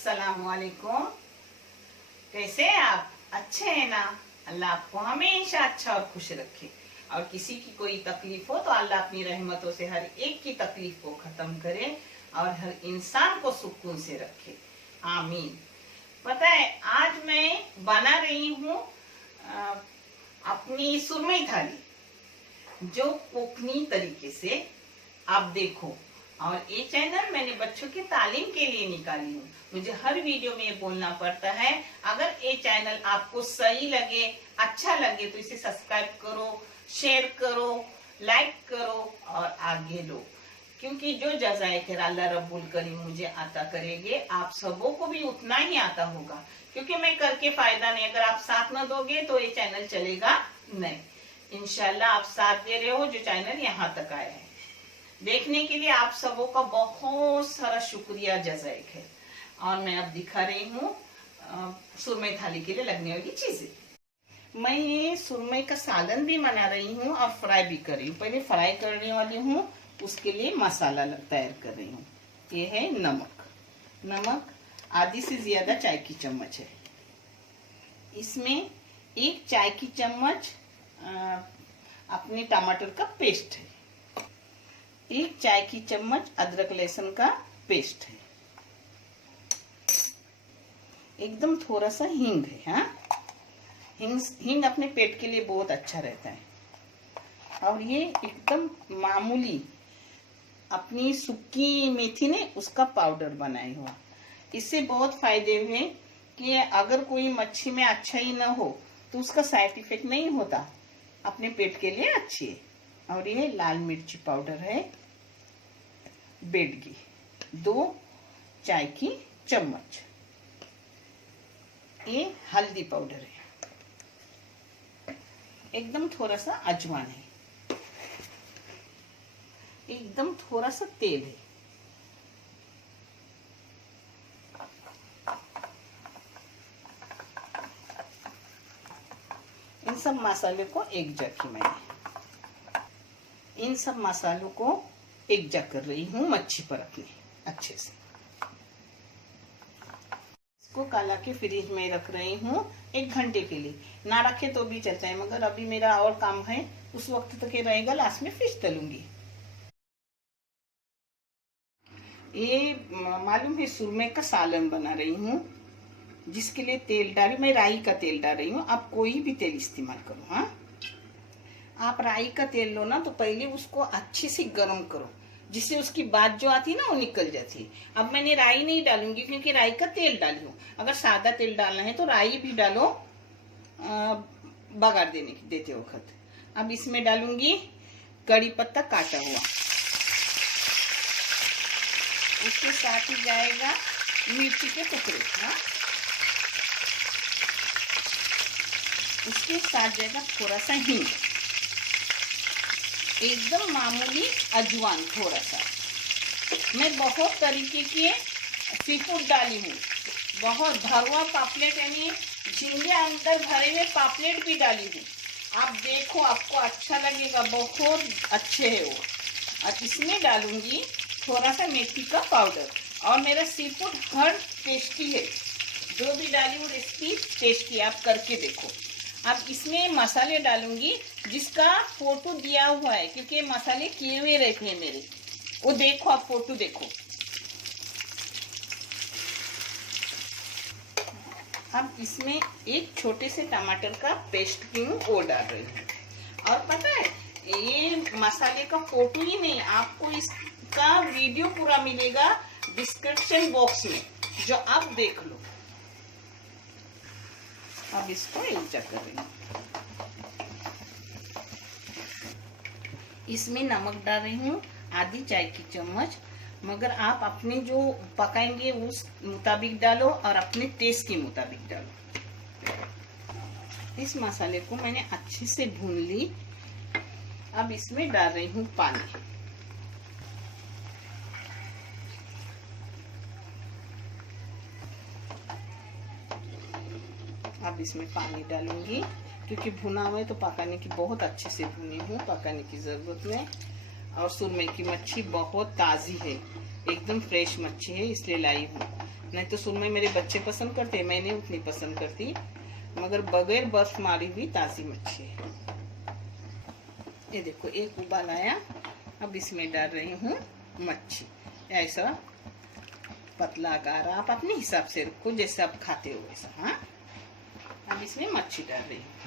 अस्सलामुअलैकुम। कैसे हैं आप? अच्छे हैं ना? अल्लाह आपको हमेशा अच्छा और खुश रखे। और किसी की कोई तकलीफ हो तो अल्लाह अपनी रहमतों से हर एक की तकलीफ को खत्म करे और हर इंसान को सुकून से रखे। आमीन। पता है, आज मैं बना रही हूँ अपनी सुरमई थाली, जो कोकनी तरीके से आप देखो। और ये चैनल मैंने बच्चों की तालीम के लिए निकाली हूँ। मुझे हर वीडियो में ये बोलना पड़ता है, अगर ये चैनल आपको सही लगे, अच्छा लगे तो इसे सब्सक्राइब करो, शेयर करो, लाइक करो और आगे लो। क्योंकि जो जज़ाए खैर अल्लाह रब्बुल करीम मुझे आता करेंगे, आप सबों को भी उतना ही आता होगा। क्योंकि मैं करके फायदा नहीं, अगर आप साथ न दोगे तो ये चैनल चलेगा नहीं। इंशाल्लाह आप साथ दे रहे हो, जो चैनल यहाँ तक आया है। देखने के लिए आप सबों का बहुत सारा शुक्रिया जज़ाए खैर। और मैं अब दिखा रही हूँ सुरमई थाली के लिए लगने वाली चीजें। मैं ये सुरमई का सालन भी बना रही हूँ और फ्राई भी कर रही हूँ। पहले फ्राई करने वाली हूँ, उसके लिए मसाला तैयार कर रही हूँ। ये है नमक आधी से ज्यादा चाय की चम्मच है। इसमें 1 चाय की चम्मच अपने टमाटर का पेस्ट है। 1 चाय की चम्मच अदरक लहसुन का पेस्ट है। एकदम थोड़ा सा हींग है। हाँ, हींग अपने पेट के लिए बहुत अच्छा रहता है। और ये एकदम मामूली अपनी सूखी मेथी ने उसका पाउडर बनाया हुआ। इससे बहुत फायदे हुए कि अगर कोई मच्छी में अच्छा ही ना हो तो उसका साइड इफेक्ट नहीं होता, अपने पेट के लिए अच्छी है। और ये लाल मिर्ची पाउडर है, बेडगी 2 चाय की चम्मच। ये हल्दी पाउडर है, एकदम थोड़ा सा अजवाइन है, एकदम थोड़ा सा तेल है। इन सब मसाले को एक जग की इन सब मसालों को एक जग कर रही हूँ मच्छी पर अपने अच्छे से। इसको काला के फ्रिज में रख रही हूँ 1 घंटे के लिए। ना रखे तो भी चलता है, मगर अभी मेरा और काम है, उस वक्त तक ये रहेगा। लास्ट में फिश तलूंगी। ये मालूम है सुरमई का सालन बना रही हूँ, जिसके लिए तेल डाली। मैं राई का तेल डाल रही हूँ, आप कोई भी तेल इस्तेमाल करो। हाँ, आप राई का तेल लो ना तो पहले उसको अच्छे से गर्म करो, जिससे उसकी बात जो आती है ना वो निकल जाती है। अब मैंने राई नहीं डालूंगी क्योंकि राई का तेल डाली हूँ। अगर सादा तेल डालना है तो राई भी डालो बघार देते वक्त। अब इसमें डालूंगी कड़ी पत्ता काटा हुआ, उसके साथ ही जाएगा मिर्ची के टुकड़े। हाँ, उसके साथ जाएगा थोड़ा सा हींग, एकदम मामूली अजवाइन थोड़ा सा। मैं बहुत तरीके के सी फूड डाली हूँ, बहुत भरवा पापलेट यानी झींगे अंदर भरे हुए पापलेट भी डाली हूँ। आप देखो, आपको अच्छा लगेगा, बहुत अच्छे है वो। और इसमें डालूंगी थोड़ा सा मेथी का पाउडर। और मेरा सी फूड हर टेस्टी है, जो भी डाली हूँ रेसिपी टेस्टी, आप करके देखो। अब इसमें मसाले डालूंगी जिसका फोटो दिया हुआ है, क्योंकि मसाले किए हुए रहते हैं मेरे। वो देखो, आप फोटो देखो। अब इसमें 1 छोटे से टमाटर का पेस्ट की हूँ, वो डाल रही हूँ। और पता है, ये मसाले का फोटो ही नहीं, आपको इसका वीडियो पूरा मिलेगा डिस्क्रिप्शन बॉक्स में, जो आप देख लो। अब इसको एक जग कर रही हूँ। इसमें नमक डाल रही हूँ आधी चाय की चम्मच, मगर आप अपने जो पकाएंगे उस मुताबिक डालो और अपने टेस्ट के मुताबिक डालो। इस मसाले को मैंने अच्छे से भून ली। अब इसमें डाल रही हूँ पानी। अब इसमें पानी डालूंगी, क्योंकि भुना हुआ है तो पकाने की बहुत अच्छे से भुनी हूँ, पकाने की जरूरत नहीं। और सुरमई की मच्छी बहुत ताज़ी है, एकदम फ्रेश मच्छी है, इसलिए लाई हूँ। नहीं तो सुरमई मेरे बच्चे पसंद करते, मैं नहीं उतनी पसंद करती, मगर बगैर बर्फ मारी हुई ताज़ी मच्छी है। ये देखो एक उबाल आया, अब इसमें डाल रही हूँ मच्छी। ऐसा पतला गाढ़ा आप अपने हिसाब से रखो, जैसे आप खाते हो वैसा। हाँ, अब इसमें मच्छी डाल रही हूँ।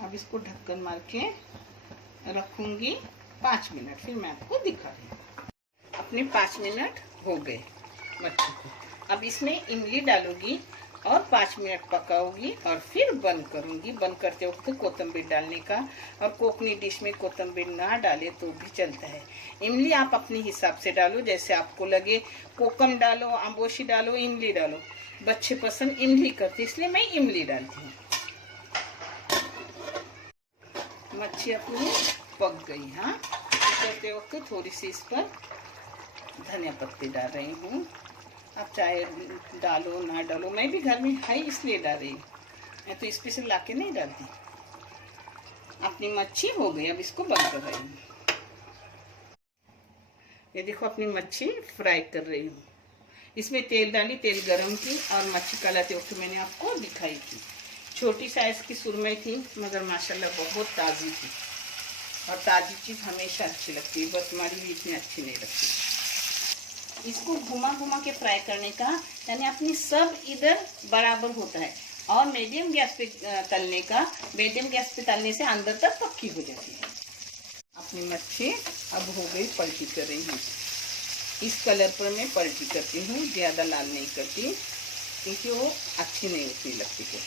अब इसको ढक्कन मार के रखूंगी 5 मिनट, फिर मैं आपको दिखा रही हूँ। अपने 5 मिनट हो गए मच्छी को। अब इसमें इमली डालूंगी और 5 मिनट पकाऊंगी और फिर बंद करूंगी। बंद करते वक्त कोतंबीर डालने का, और कोकनी डिश में कोतंबीर ना डाले तो भी चलता है। इमली आप अपने हिसाब से डालो, जैसे आपको लगे। कोकम डालो, अम्बोशी डालो, इमली डालो। बच्चे पसंद इमली करते, इसलिए मैं इमली डालती हूँ। मच्छी अपनी पक गई। हाँ, करते वक्त थोड़ी सी इस पर धनिया पत्ती डाल रही हूँ। आप चाहे डालो ना डालो, मैं भी घर में है इसलिए डाल रही हूँ, मैं तो स्पेशल लाके नहीं डालती। अपनी मच्छी हो गई, अब इसको बंद कर रही हूँ। ये देखो अपनी मच्छी फ्राई कर रही हूँ। इसमें तेल डाली, तेल गरम की, और मच्छी कलाते वक्त मैंने आपको दिखाई थी। छोटी साइज की सुरमई थी, मगर माशाल्लाह बहुत ताज़ी थी, और ताज़ी चीज़ हमेशा अच्छी लगती है, बस हमारी भी इतनी अच्छी नहीं लगती। इसको घुमा घुमा के फ्राई करने का, यानी अपनी सब इधर बराबर होता है। और मीडियम गैस पे तलने का, मीडियम गैस पे तलने से अंदर तक पक्की हो जाती है। अपनी मच्छी अब हो गई, पलटी कर रही हूँ। इस कलर पर मैं पलटी करती हूँ, ज़्यादा लाल नहीं करती, क्योंकि वो अच्छी नहीं उतनी लगती है।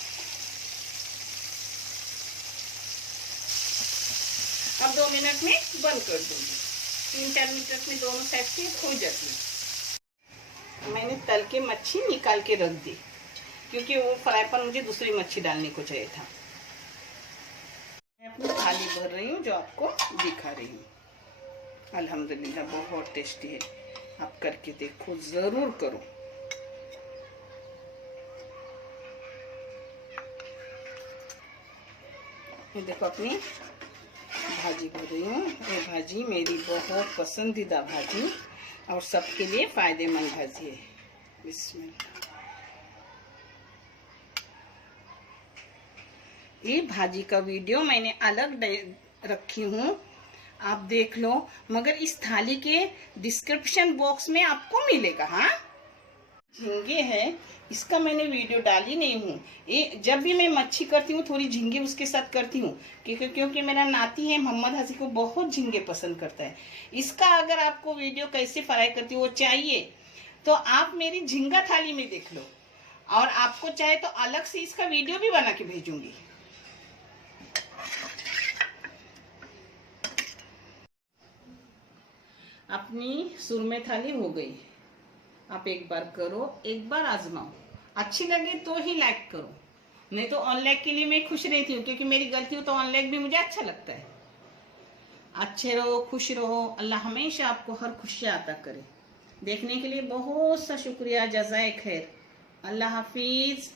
अब 2 मिनट में बंद कर दूंगी। 3-4 मिनट में दोनों साइड से हो जाती है। मैंने तल के मच्छी निकाल के रख दी, क्योंकि वो फ्राई पर मुझे दूसरी मच्छी डालने को चाहिए था। मैं अपनी थाली भर रही हूँ, जो आपको दिखा रही हूँ। अल्हम्दुलिल्लाह बहुत टेस्टी है, आप करके देखो, जरूर करो। ये देखो अपनी भाजी भर रही हूँ। ये भाजी मेरी बहुत पसंदीदा भाजी और सबके लिए फायदेमंद भाजी है। बिस्मिल्लाह। ये भाजी का वीडियो मैंने अलग रखी हूँ, आप देख लो, मगर इस थाली के डिस्क्रिप्शन बॉक्स में आपको मिलेगा। हाँ, झींगे है, इसका मैंने वीडियो डाली नहीं हूँ। ये जब भी मैं मच्छी करती हूँ, थोड़ी झींगे उसके साथ करती हूँ, क्योंकि मेरा नाती है मोहम्मद हसी को बहुत झींगे पसंद करता है। इसका अगर आपको वीडियो कैसे फ्राई करती हूँ वो चाहिए, तो आप मेरी झींगा थाली में देख लो, और आपको चाहे तो अलग से इसका वीडियो भी बना के भेजूंगी। अपनी सुरमई थाली हो गई। आप एक बार करो, एक बार आजमाओ, अच्छी लगे तो ही लाइक करो, नहीं तो अनलाइक के लिए मैं खुश रहती हूँ, क्योंकि मेरी गलती हो तो अनलाइक भी मुझे अच्छा लगता है। अच्छे रहो, खुश रहो, अल्लाह हमेशा आपको हर खुशियाँ अता करे। देखने के लिए बहुत सा शुक्रिया, जज़ाए खैर। अल्लाह हाफिज।